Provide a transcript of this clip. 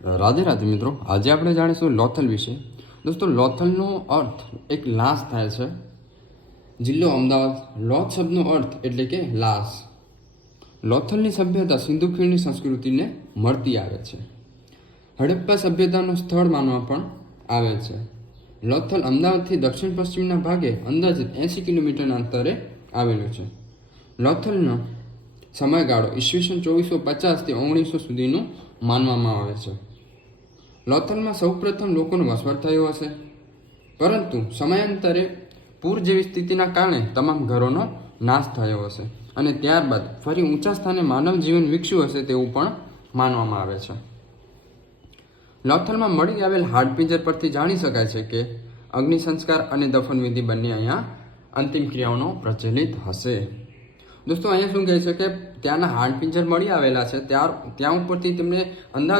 રાધે રાધે મિત્રો, આજે આપણે જાણીશું લોથલ વિશે. દોસ્તો, લોથલનો અર્થ એક લાશ થાય છે. જિલ્લો અમદાવાદ. લોથ શબ્દનો અર્થ એટલે કે લાશ. લોથલની સભ્યતા સિંધુ ખીણની સંસ્કૃતિને મળતી આવે છે. હડપ્પા સભ્યતાનું સ્થળ માનવા પણ આવે છે. લોથલ અમદાવાદથી દક્ષિણ પશ્ચિમના ભાગે અંદાજિત 80 કિલોમીટરના અંતરે આવેલું છે. લોથલનો સમયગાળો ઈસવીસન 2450થી 1900 સુધીનો માનવામાં આવે છે. લોથલમાં સૌપ્રથમ લોકોનો વસવાટ થયો હશે, પરંતુ સમયાંતરે પૂર જેવી સ્થિતિના કારણે તમામ ઘરોનો નાશ થયો હશે અને ત્યારબાદ ફરી ઊંચા સ્થાને માનવ જીવન વિકસ્યું હશે તેવું પણ માનવામાં આવે છે. લોથલમાં મળી આવેલ હાડપિંજર પરથી જાણી શકાય છે કે અગ્નિ સંસ્કાર અને દફનવિધિ બંને અહીંયા અંતિમ ક્રિયાઓનો પ્રચલિત હશે. દોસ્તો, અહીંયા શું કહે છે કે ત્યાંના હાડપિંજર મળી આવેલા છે, ત્યાં ઉપરથી તેમને અંદાજો